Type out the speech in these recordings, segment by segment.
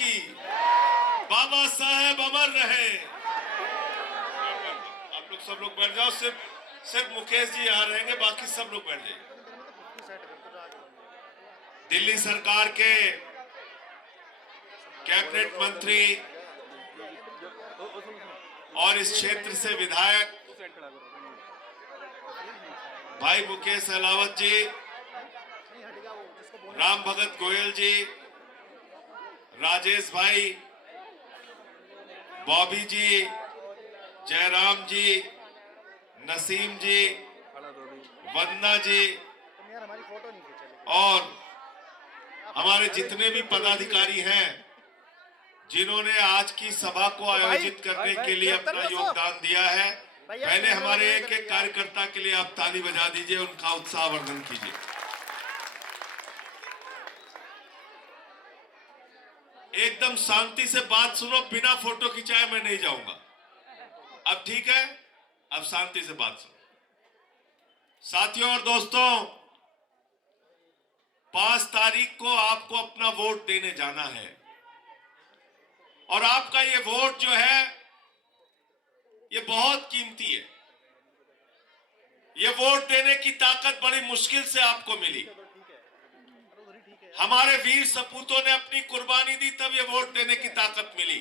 की। बाबा साहेब अमर रहे। आप लोग सब लोग बैठ जाओ, सिर्फ मुकेश जी यहाँ रहेंगे, बाकी सब लोग बैठ जाइए। दिल्ली सरकार के कैबिनेट मंत्री और इस क्षेत्र से विधायक भाई मुकेश अहलावत जी, राम भगत गोयल जी, राजेश भाई, बॉबी जी, जयराम जी, नसीम जी, वंदना जी और हमारे जितने भी पदाधिकारी हैं जिन्होंने आज की सभा को आयोजित करने के लिए अपना योगदान दिया है, पहले हमारे एक एक कार्यकर्ता के लिए आप ताली बजा दीजिए, उनका उत्साहवर्धन कीजिए। एकदम शांति से बात सुनो, बिना फोटो खिंचाए मैं नहीं जाऊंगा। अब ठीक है, अब शांति से बात सुनो। साथियों और दोस्तों, 5 तारीख को आपको अपना वोट देने जाना है और आपका ये वोट जो है ये बहुत कीमती है। ये वोट देने की ताकत बड़ी मुश्किल से आपको मिली। हमारे वीर सपूतों ने अपनी कुर्बानी दी, तब ये वोट देने की ताकत मिली।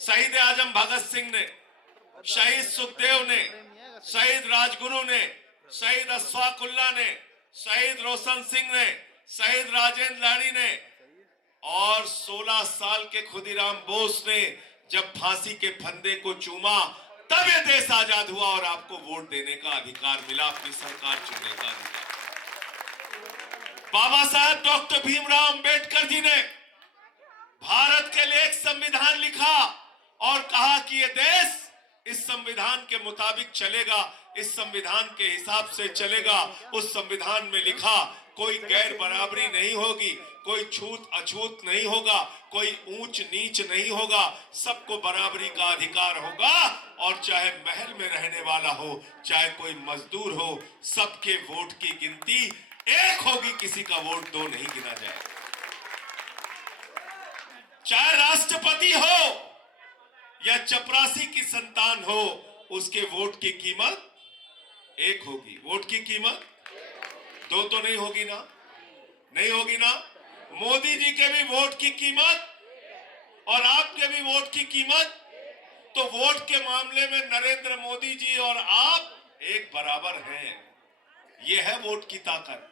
शहीद आजम भगत सिंह ने, शहीद सुखदेव ने, शहीद राजगुरु ने, शहीद अशफाक उल्लाह ने, शहीद रोशन सिंह ने, शहीद राजेंद्र लाड़ी ने और 16 साल के खुदीराम बोस ने जब फांसी के फंदे को चूमा, तब ये देश आजाद हुआ और आपको वोट देने का अधिकार मिला, अपनी सरकार चुनने का अधिकार। बाबा साहब डॉक्टर भीमराव अंबेडकर जी ने भारत के लिए एक संविधान लिखा और कहा कि ये देश इस संविधान के मुताबिक चलेगा, इस संविधान के हिसाब से चलेगा। उस संविधान में लिखा कोई गैर बराबरी नहीं होगी, कोई छूत अछूत नहीं होगा, कोई ऊंच नीच नहीं होगा, सबको बराबरी का अधिकार होगा और चाहे महल में रहने वाला हो, चाहे कोई मजदूर हो, सबके वोट की गिनती एक होगी, किसी का वोट 2 नहीं गिना जाए। चाहे राष्ट्रपति हो या चपरासी की संतान हो, उसके वोट की कीमत एक होगी। वोट की कीमत 2 तो नहीं होगी ना, नहीं होगी ना। मोदी जी के भी वोट की कीमत और आपके भी वोट की कीमत, तो वोट के मामले में नरेंद्र मोदी जी और आप एक बराबर हैं। यह है वोट की ताकत,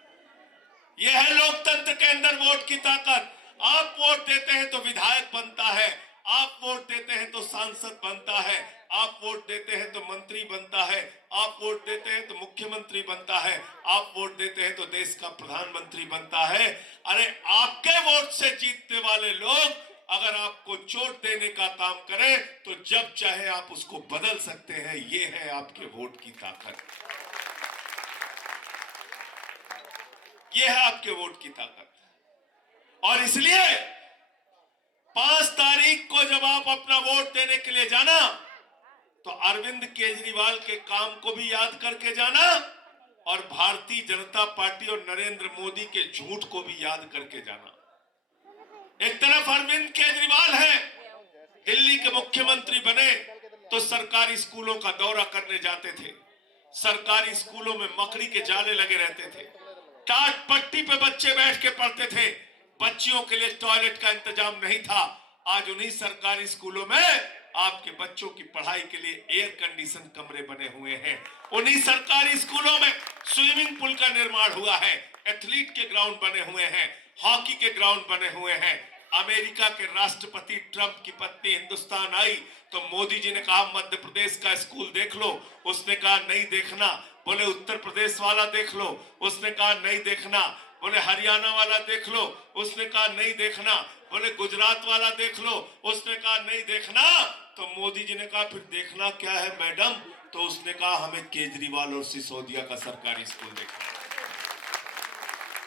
यह है लोकतंत्र के अंदर वोट की ताकत। आप वोट देते हैं तो विधायक बनता है, आप वोट देते हैं तो सांसद बनता है, आप वोट देते हैं तो मंत्री बनता है, आप वोट देते हैं तो मुख्यमंत्री बनता है, आप वोट देते हैं तो देश का प्रधानमंत्री बनता है। अरे आपके वोट से जीतने वाले लोग अगर आपको चोट देने का काम करें तो जब चाहे आप उसको बदल सकते हैं। ये है आपके वोट की ताकत, ये है आपके वोट की ताकत। और इसलिए 5 तारीख को जब आप अपना वोट देने के लिए जाना तो अरविंद केजरीवाल के काम को भी याद करके जाना और भारतीय जनता पार्टी और नरेंद्र मोदी के झूठ को भी याद करके जाना। एक तरफ अरविंद केजरीवाल है, दिल्ली के मुख्यमंत्री बने तो सरकारी स्कूलों का दौरा करने जाते थे, सरकारी स्कूलों में मकड़ी के जाले लगे रहते थे, टाट पट्टी पे बच्चे बैठ के पढ़ते थे, बच्चियों के लिए टॉयलेट का इंतजाम नहीं था। आज उन्हीं सरकारी स्कूलों में आपके बच्चों की पढ़ाई के लिए एयर कंडीशन कमरे बने हुए हैं, उन्हीं सरकारी स्कूलों में स्विमिंग पूल का निर्माण हुआ है, एथलीट के ग्राउंड बने हुए हैं, हॉकी के ग्राउंड बने हुए हैं। अमेरिका के राष्ट्रपति ट्रंप की पत्नी हिंदुस्तान आई तो मोदी जी ने कहा मध्य प्रदेश का स्कूल देख लो, उसने कहा नहीं देखना। बोले उत्तर प्रदेश वाला देख लो, उसने कहा नहीं देखना। बोले हरियाणा वाला देख लो, उसने कहा नहीं देखना। बोले गुजरात वाला देख लो, उसने कहा नहीं देखना। तो मोदी जी ने कहा फिर देखना क्या है मैडम? तो उसने कहा हमें केजरीवाल और सिसोदिया का सरकारी स्कूल देखना।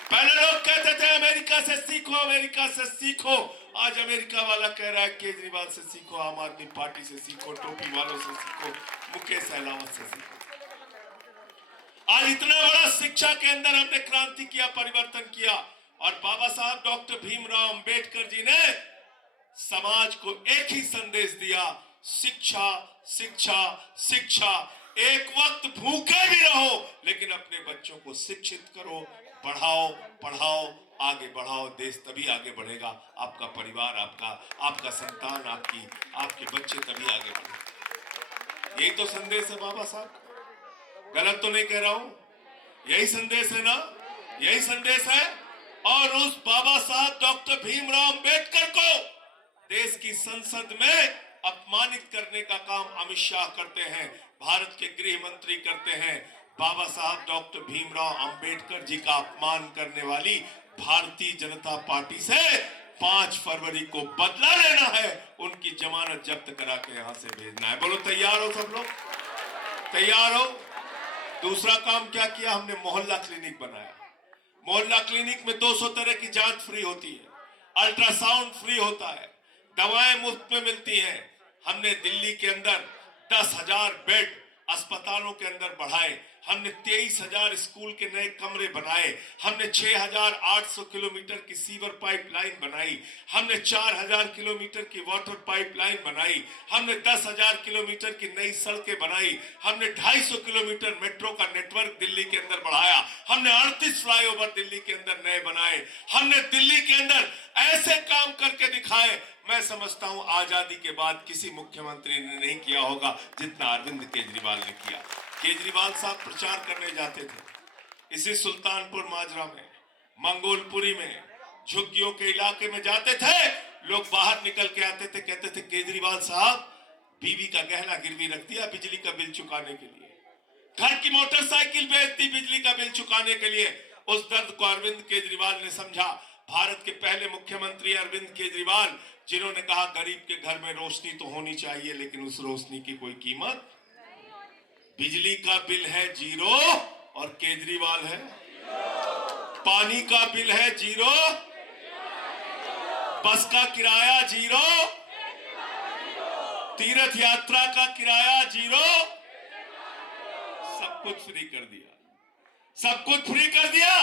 पहले लोग कहते थे अमेरिका से सीखो, अमेरिका से सीखो। आज अमेरिका वाला कह रहा है केजरीवाल से सीखो, आम आदमी पार्टी से सीखो, टोपी वालों से सीखो, मुकेश अहलावत से सीखो। आज इतना बड़ा शिक्षा के अंदर हमने क्रांति किया, परिवर्तन किया और बाबा साहब डॉक्टर भीमराव अंबेडकर जी ने समाज को एक ही संदेश दिया, शिक्षा शिक्षा शिक्षा। एक वक्त भूखे भी रहो लेकिन अपने बच्चों को शिक्षित करो, पढ़ाओ पढ़ाओ, आगे बढ़ाओ, देश तभी आगे बढ़ेगा, आपका परिवार, आपका संतान, आपके बच्चे तभी आगे बढ़ेंगे। यही तो संदेश है बाबा साहब, गलत तो नहीं कह रहा हूं, यही संदेश है ना, यही संदेश है। और उस बाबा साहब डॉक्टर भीमराव अंबेडकर को देश की संसद में अपमानित करने का काम अमित शाह करते हैं, भारत के गृह मंत्री करते हैं। बाबा साहब डॉक्टर भीमराव अंबेडकर जी का अपमान करने वाली भारतीय जनता पार्टी से 5 फरवरी को बदला लेना है, उनकी जमानत जब्त करा के यहां से भेजना है। बोलो तैयार हो सब लोग, तैयार हो? दूसरा काम क्या किया हमने, मोहल्ला क्लिनिक बनाया। मोहल्ला क्लिनिक में 200 तरह की जांच फ्री होती है, अल्ट्रासाउंड फ्री होता है, दवाएं मुफ्त में मिलती हैं। हमने दिल्ली के अंदर 10,000 बेड अस्पतालों के अंदर बढ़ाए, हमने 23,000 स्कूल के नए कमरे बनाए, हमने 6,800 किलोमीटर की सीवर पाइपलाइन बनाई, हमने 4,000 किलोमीटर की वाटर पाइपलाइन बनाई, हमने 10,000 किलोमीटर की नई सड़कें बनाई, हमने 250 किलोमीटर मेट्रो का नेटवर्क दिल्ली के अंदर बढ़ाया, हमने 38 फ्लाईओवर दिल्ली के अंदर नए बनाए, हमने दिल्ली के अंदर ऐसे काम करके दिखाए। मैं समझता हूं आजादी के बाद किसी मुख्यमंत्री ने नहीं किया होगा जितना अरविंद केजरीवाल ने किया। केजरीवाल साहब प्रचार करने जाते थे, इसी सुल्तानपुर माजरा में, मंगोलपुरी में, झुग्गियों के इलाके में जाते थे, लोग बाहर निकल के आते थे, कहते थे केजरीवाल साहब बीवी का गहना गिरवी रख दिया बिजली का बिल चुकाने के लिए, घर की मोटरसाइकिल बेच दी बिजली का बिल चुकाने के लिए। उस दर्द को अरविंद केजरीवाल ने समझा। भारत के पहले मुख्यमंत्री अरविंद केजरीवाल, जिन्होंने कहा गरीब के घर में रोशनी तो होनी चाहिए लेकिन उस रोशनी की कोई कीमत, बिजली का बिल है 0 और केजरीवाल है, पानी का बिल है 0, बस का किराया 0, तीर्थ यात्रा का किराया 0, सब कुछ फ्री कर दिया, सब कुछ फ्री कर दिया।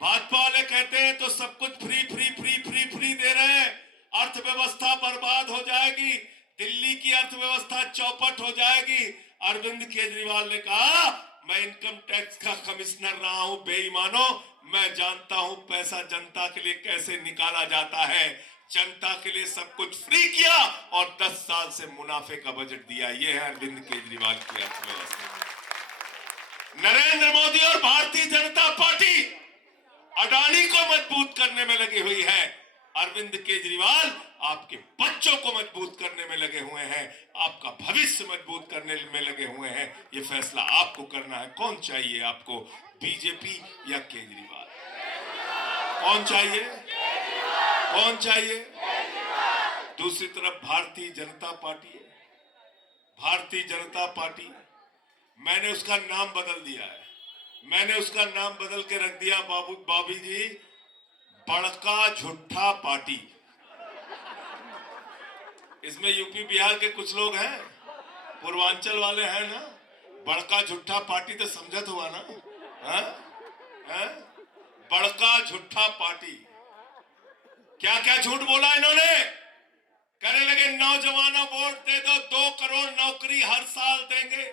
भाजपा वाले कहते हैं तो सब कुछ free free free free free दे रहे हैं, अर्थव्यवस्था बर्बाद हो जाएगी, दिल्ली की अर्थव्यवस्था चौपट हो जाएगी। अरविंद केजरीवाल ने कहा मैं इनकम टैक्स का कमिश्नर रहा हूं, बेईमानों, मैं जानता हूं पैसा जनता के लिए कैसे निकाला जाता है। जनता के लिए सब कुछ फ्री किया और 10 साल से मुनाफे का बजट दिया। यह है अरविंद केजरीवाल की अर्थव्यवस्था। नरेंद्र मोदी और भारतीय जनता पार्टी अडानी को मजबूत करने में लगी हुई है, अरविंद केजरीवाल आपके बच्चों को मजबूत करने में लगे हुए हैं, आपका भविष्य मजबूत करने में लगे हुए हैं। ये फैसला आपको करना है, कौन चाहिए आपको, बीजेपी या केजरीवाल? कौन चाहिए, कौन चाहिए? दूसरी तरफ भारतीय जनता पार्टी है, भारतीय जनता पार्टी, मैंने उसका नाम बदल दिया है, मैंने उसका नाम बदल के रख दिया बाबी जी, बड़का झूठा पार्टी। इसमें यूपी बिहार के कुछ लोग हैं, पूर्वांचल वाले हैं ना, बड़का झूठा पार्टी तो समझत हुआ ना, है? बड़का झूठा पार्टी। क्या क्या झूठ बोला इन्होंने, कहने लगे नौजवानों वोट दे दो, 2 करोड़ नौकरी हर साल देंगे।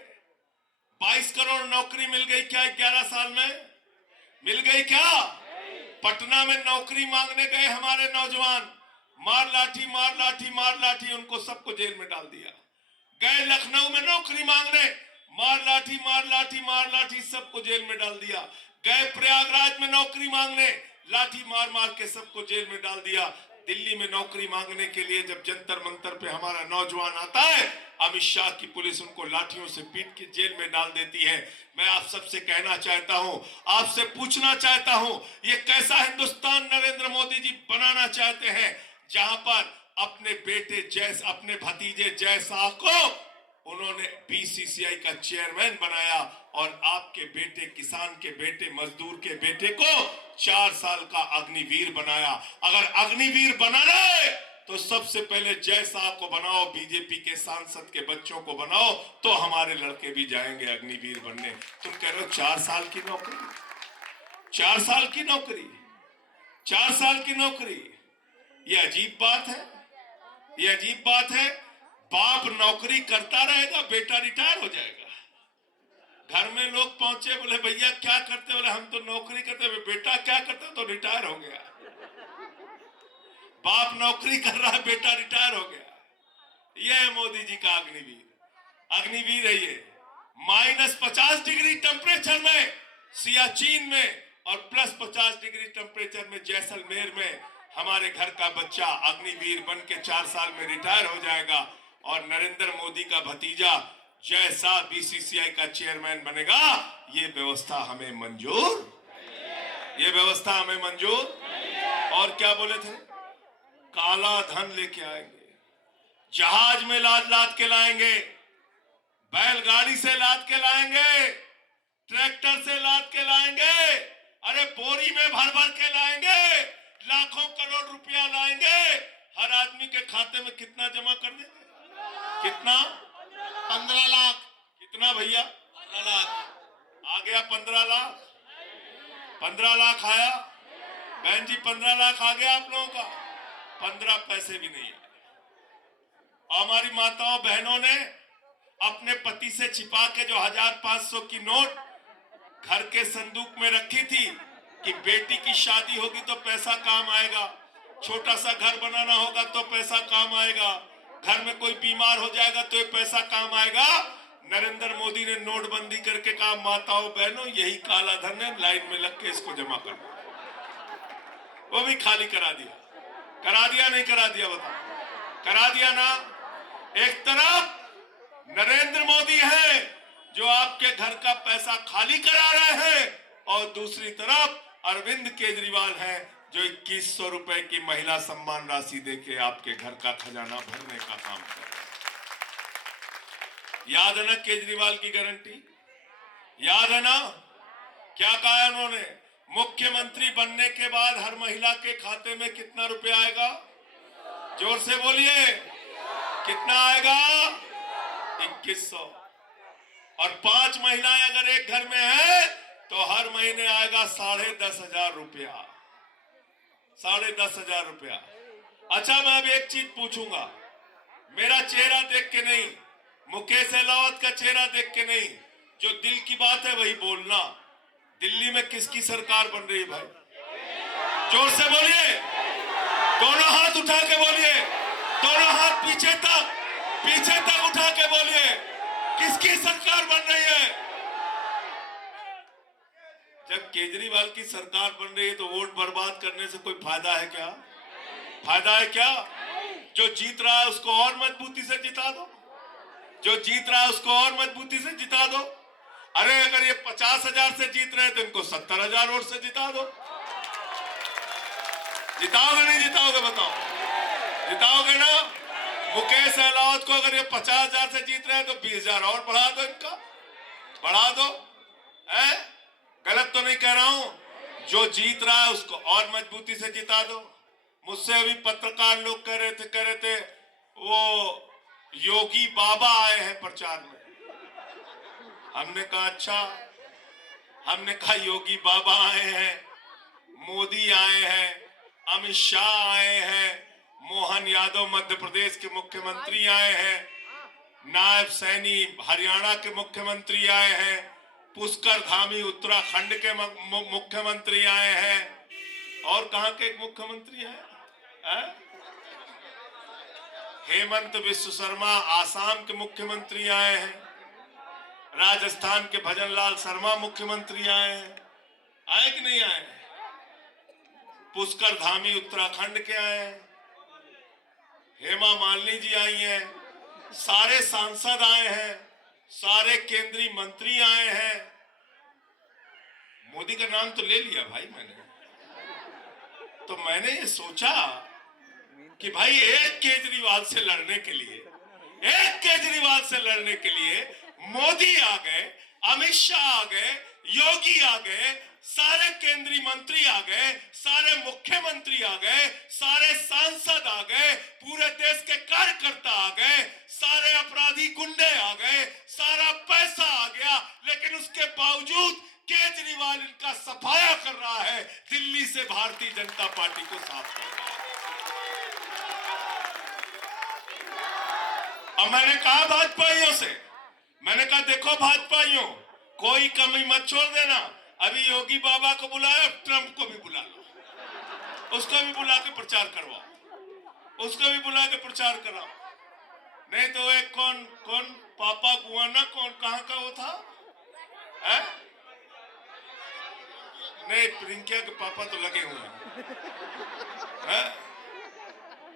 22 करोड़ नौकरी मिल गई क्या 11 साल में? मिल गई क्या? पटना में नौकरी मांगने गए हमारे नौजवान, मार लाठी मार लाठी मार लाठी, उनको सबको जेल में डाल दिया। गए लखनऊ में नौकरी मांगने, मार लाठी मार लाठी मार लाठी, सबको जेल में डाल दिया। गए प्रयागराज में नौकरी मांगने, लाठी मार मार के सबको जेल में डाल दिया। दिल्ली में नौकरी मांगने के लिए जब जंतर मंतर पे हमारा नौजवान आता है, अमित शाह की पुलिस उनको लाठियों से पीट के जेल में डाल देती है। मैं आप सबसे कहना चाहता हूं, आपसे पूछना चाहता हूं, ये कैसा हिंदुस्तान नरेंद्र मोदी जी बनाना चाहते हैं, जहां पर अपने बेटे जैस, अपने भतीजे जय शाह को उन्होंने बीसीसीआई का चेयरमैन बनाया और आपके बेटे, किसान के बेटे, मजदूर के बेटे को 4 साल का अग्निवीर बनाया। अगर अग्निवीर बनाना है तो सबसे पहले जय शाह को बनाओ, बीजेपी के सांसद के बच्चों को बनाओ, तो हमारे लड़के भी जाएंगे अग्निवीर बनने। तुम कह रहे हो 4 साल की नौकरी, 4 साल की नौकरी, 4 साल की नौकरी, ये अजीब बात है। ये अजीब बात है, बाप नौकरी करता रहेगा, बेटा रिटायर हो जाएगा। घर में लोग पहुंचे, बोले भैया क्या करते, बोले हम तो नौकरी करते। बेटा क्या करते, तो रिटायर हो गया। बाप नौकरी कर रहा है, बेटा रिटायर हो गया। यह है मोदी जी का अग्निवीर। अग्निवीर है ये। -50 डिग्री टेम्परेचर में सियाचिन में और +50 डिग्री टेम्परेचर में जैसलमेर में हमारे घर का बच्चा अग्निवीर बन के 4 साल में रिटायर हो जाएगा और नरेंद्र मोदी का भतीजा जैसा बीसीसीआई का चेयरमैन बनेगा। ये व्यवस्था हमें मंजूर, ये व्यवस्था हमें मंजूर। और क्या बोले थे, काला धन लेके आएंगे, जहाज में लाद लाद के लाएंगे, बैलगाड़ी से लाद के लाएंगे, ट्रैक्टर से लाद के लाएंगे, अरे बोरी में भर भर के लाएंगे, लाखों करोड़ रुपया लाएंगे। हर आदमी के खाते में कितना जमा कर देंगे, कितना, 15 लाख। कितना भैया, 15 लाख आ गया। 15 लाख, 15 लाख आया। बहन जी 15 लाख आ गया आप लोगों का, 15 पैसे भी नहीं आए। हमारी माताओं बहनों ने अपने पति से छिपा के जो 1500 की नोट घर के संदूक में रखी थी कि बेटी की शादी होगी तो पैसा काम आएगा, छोटा सा घर बनाना होगा तो पैसा काम आएगा, घर में कोई बीमार हो जाएगा तो ये पैसा काम आएगा। नरेंद्र मोदी ने नोटबंदी करके कहा माताओं बहनों यही काला धन है, लाइन में लग के इसको जमा कर दो। वो भी खाली करा दिया। करा दिया नहीं करा दिया, बताओ, करा दिया ना। एक तरफ नरेंद्र मोदी है जो आपके घर का पैसा खाली करा रहे हैं और दूसरी तरफ अरविंद केजरीवाल है जो 2100 रुपए की महिला सम्मान राशि देके आपके घर का खजाना भरने का काम कर रहे हैं। याद है ना केजरीवाल की गारंटी, याद है ना क्या कहा उन्होंने, मुख्यमंत्री बनने के बाद हर महिला के खाते में कितना रुपया आएगा, जोर से बोलिए, कितना आएगा, 2100। और 5 महिलाएं अगर एक घर में है तो हर महीने आएगा 10,500 रुपया, 10,500 रुपया। अच्छा मैं अब एक चीज पूछूंगा, मेरा चेहरा देख के नहीं, मुकेश अहलावत का चेहरा देख के नहीं, जो दिल की बात है वही बोलना। दिल्ली में किसकी सरकार बन रही है भाई, जोर से बोलिए, दोनों हाथ उठा के बोलिए, दोनों हाथ पीछे तक उठा के बोलिए, किसकी सरकार बन रही है। जब केजरीवाल की सरकार बन रही है तो वोट बर्बाद करने से कोई फायदा है क्या, फायदा है क्या। जो जीत रहा है उसको और मजबूती से जिता दो, जो जीत रहा है उसको और मजबूती से जिता दो। अरे अगर ये 50,000 से जीत रहे हैं तो इनको 70,000 वोट से जिता दो। जिताओगे नहीं जिताओगे, बताओ, जिताओगे ना। मुकेश अहलावत को अगर ये 50,000 से जीत रहे हैं तो 20,000 और बढ़ा दो, इनका बढ़ा दो। गलत तो नहीं कह रहा हूं, जो जीत रहा है उसको और मजबूती से जिता दो। मुझसे अभी पत्रकार लोग कह रहे थे वो योगी बाबा आए हैं प्रचार में। हमने कहा अच्छा, हमने कहा योगी बाबा आए हैं, मोदी आए हैं, अमित शाह आए हैं, मोहन यादव मध्य प्रदेश के मुख्यमंत्री आए हैं, नायब सैनी हरियाणा के मुख्यमंत्री आए हैं, पुष्कर धामी उत्तराखंड के मुख्यमंत्री आए हैं, और कहां के मुख्यमंत्री हैं, हेमंत बिश्व शर्मा आसाम के मुख्यमंत्री आए हैं, राजस्थान के भजनलाल शर्मा मुख्यमंत्री आए हैं, आए कि नहीं आए, पुष्कर धामी उत्तराखंड के आए हैं, हेमा मालिनी जी आई हैं, सारे सांसद आए हैं, सारे केंद्रीय मंत्री आए हैं। मोदी का नाम तो ले लिया भाई मैंने, तो मैंने ये सोचा कि भाई एक केजरीवाल से लड़ने के लिए मोदी आ गए, अमित शाह आ गए, योगी आ गए, सारे केंद्रीय मंत्री आ गए, सारे मुख्यमंत्री आ गए, सारे सांसद आ गए, पूरे देश के कार्यकर्ता आ गए, सारे अपराधी गुंडे आ गए, सारा पैसा आ गया, लेकिन उसके बावजूद केजरीवाल इनका सफाया कर रहा है, दिल्ली से भारतीय जनता पार्टी को साफ कर रहा है। अब मैंने कहा भाजपाइयों से, मैंने कहा देखो भाजपाइयों, कोई कमी मत छोड़ देना। अभी योगी बाबा को बुलाया, ट्रंप को भी बुला लो, उसको भी बुला के प्रचार करवाओ, उसको भी बुला के प्रचार कराओ। नहीं तो एक कौन कौन पापा गुआना कौन कहाँ का वो था है? नहीं, प्रियंका के पापा तो लगे हुए हैं।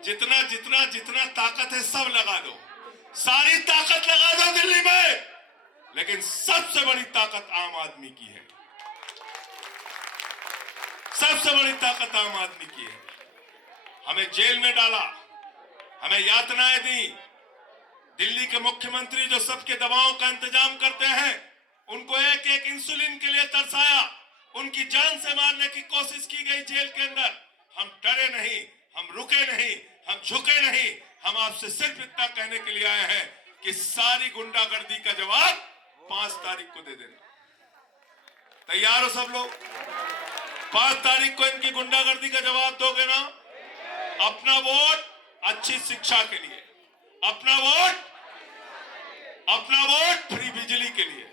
जितना जितना जितना ताकत है सब लगा दो, सारी ताकत लगा दो दिल्ली में, लेकिन सबसे बड़ी ताकत आम आदमी की है, सबसे बड़ी ताकत आम आदमी की है। हमें जेल में डाला, हमें यातनाएं दी। दिल्ली के मुख्यमंत्री जो सबके दवाओं का इंतजाम करते हैं, उनको एक एक इंसुलिन के लिए तरसाया, उनकी जान से मारने की कोशिश की गई जेल के अंदर। हम डरे नहीं, हम रुके नहीं, हम झुके नहीं। हम आपसे सिर्फ इतना कहने के लिए आए हैं कि सारी गुंडागर्दी का जवाब 5 तारीख को दे देना। तैयार हो सब लोग? 5 तारीख को इनकी गुंडागर्दी का जवाब दोगे ना? अपना वोट अच्छी शिक्षा के लिए, अपना वोट फ्री बिजली के लिए।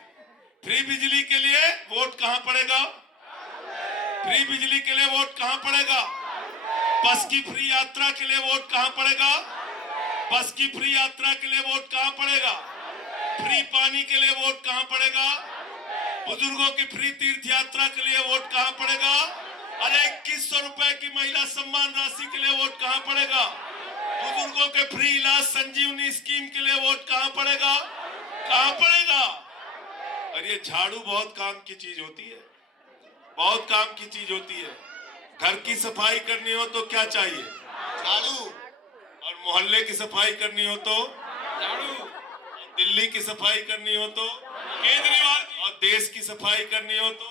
फ्री बिजली के लिए वोट कहां पड़ेगा? फ्री बिजली के लिए वोट कहां पड़ेगा? बस की फ्री यात्रा के लिए वोट कहां पड़ेगा? बस की फ्री यात्रा के लिए वोट कहां पड़ेगा? फ्री पानी के लिए वोट कहां पड़ेगा? बुजुर्गों की फ्री तीर्थ यात्रा के लिए वोट कहां पड़ेगा? अरे 2100 रुपए की महिला सम्मान राशि के लिए वोट कहां पड़ेगा? बुजुर्गों के फ्री इलाज संजीवनी स्कीम के लिए वोट कहां पड़ेगा? कहां पड़ेगा? और ये झाड़ू बहुत काम की चीज होती है, बहुत काम की चीज होती है। घर की सफाई करनी हो तो क्या चाहिए? झाड़ू। और मोहल्ले की सफाई करनी हो तो झाड़ू। दिल्ली की सफाई करनी हो तो केजरीवाल। और देश की सफाई करनी हो तो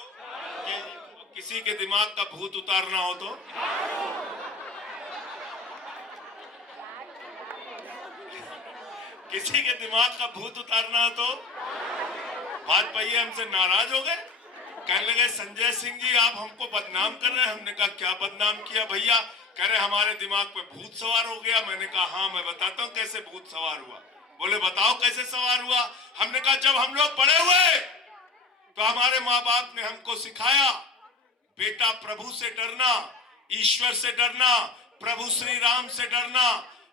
किसी के दिमाग का भूत उतारना हो तो किसी के दिमाग का भूत उतारना हो तो भाजपाई हमसे नाराज हो गए, कहने लगे संजय सिंह जी आप हमको बदनाम कर रहे हैं। हमने कहा क्या बदनाम किया भैया? कह रहे हमारे दिमाग पे भूत सवार हो गया। मैंने कहा हाँ मैं बताता हूँ कैसे भूत सवार हुआ। बोले बताओ कैसे सवार हुआ? हमने कहा जब हम लोग बड़े हुए तो हमारे माँ बाप ने हमको सिखाया बेटा प्रभु से डरना, ईश्वर से डरना, प्रभु श्री राम से डरना।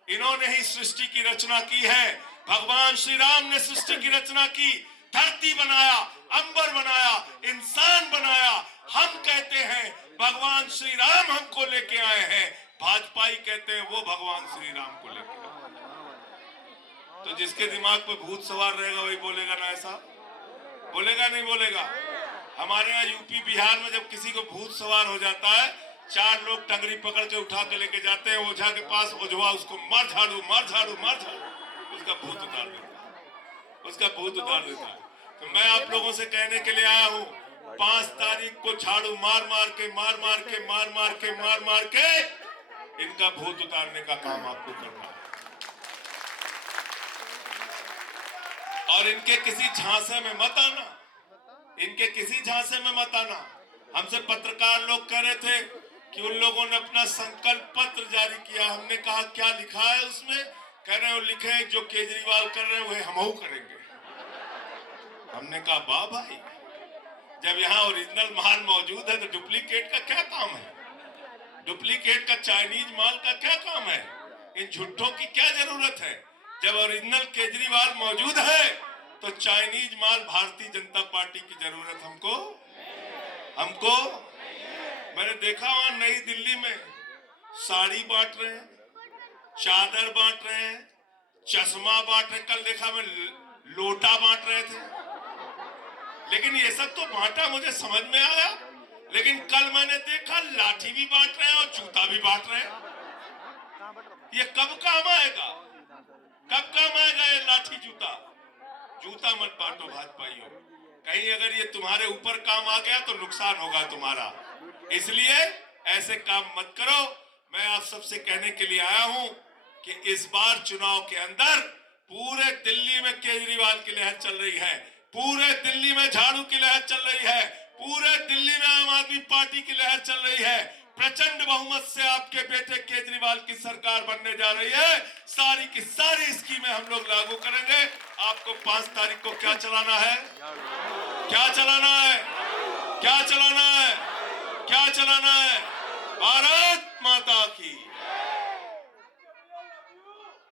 इन्होंने ही सृष्टि की रचना की है। भगवान श्री राम ने सृष्टि की रचना की, धरती बनाया, अंबर बनाया, इंसान बनाया। हम कहते हैं भगवान श्री राम हमको लेके आए हैं, भाजपाई कहते हैं वो भगवान श्री राम को लेके आए। तो जिसके दिमाग पे भूत सवार रहेगा वही बोलेगा ना, ऐसा बोलेगा नहीं बोलेगा? हमारे यहाँ यूपी बिहार में जब किसी को भूत सवार हो जाता है, 4 लोग टंगरी पकड़ के उठा के लेके जाते हैं ओझा के पास। ओझवा उसको मार झाड़ू मार झाड़ू मार झाड़ू, उसका भूत उतार देता है, उसका भूत उतार देता है। तो मैं आप लोगों से कहने के लिए आया हूँ 5 तारीख को झाड़ू मार मार के मार मार के मार मार के मार मार के इनका भूत उतारने का काम आपको करना है। और इनके किसी झांसे में मत आना, इनके किसी झांसे में मत आना। हमसे पत्रकार लोग कह रहे थे कि उन लोगों ने अपना संकल्प पत्र जारी किया। हमने कहा क्या लिखा है उसमें? कह रहे हो लिखे हैं जो केजरीवाल कर रहे हैं वही हमहू करेंगे। हमने कहा वाह भाई, जब यहाँ ओरिजिनल माल मौजूद है तो डुप्लीकेट का क्या काम है? डुप्लीकेट का चाइनीज माल का क्या काम है? इन झूठों की क्या जरूरत है? जब ओरिजिनल केजरीवाल मौजूद है तो चाइनीज माल भारतीय जनता पार्टी की जरूरत हमको मैंने देखा वहां नई दिल्ली में साड़ी बांट रहे हैं, चादर बांट रहे हैं, चश्मा बांट रहे। कल देखा मैं लोटा बांट रहे थे। लेकिन ये सब तो बांटा मुझे समझ में आया, लेकिन कल मैंने देखा लाठी भी बांट रहे हैं और जूता भी बांट रहे हैं। ये कब काम आएगा? कब काम आएगा ये लाठी जूता? जूता मत बांटो भाजपाइयों, कहीं अगर ये तुम्हारे ऊपर काम आ गया तो नुकसान होगा तुम्हारा। इसलिए ऐसे काम मत करो। मैं आप सबसे कहने के लिए आया हूं कि इस बार चुनाव के अंदर पूरे दिल्ली में केजरीवाल की लहर चल रही है, पूरे दिल्ली में झाड़ू की लहर चल रही है, पूरे दिल्ली में आम आदमी पार्टी की लहर चल रही है। प्रचंड बहुमत से आपके बेटे केजरीवाल की सरकार बनने जा रही है। सारी की सारी स्कीमें हम लोग लागू करेंगे। आपको 5 तारीख को क्या चलाना है, क्या चलाना है, क्या चलाना है, क्या चलाना है? भारत माता की।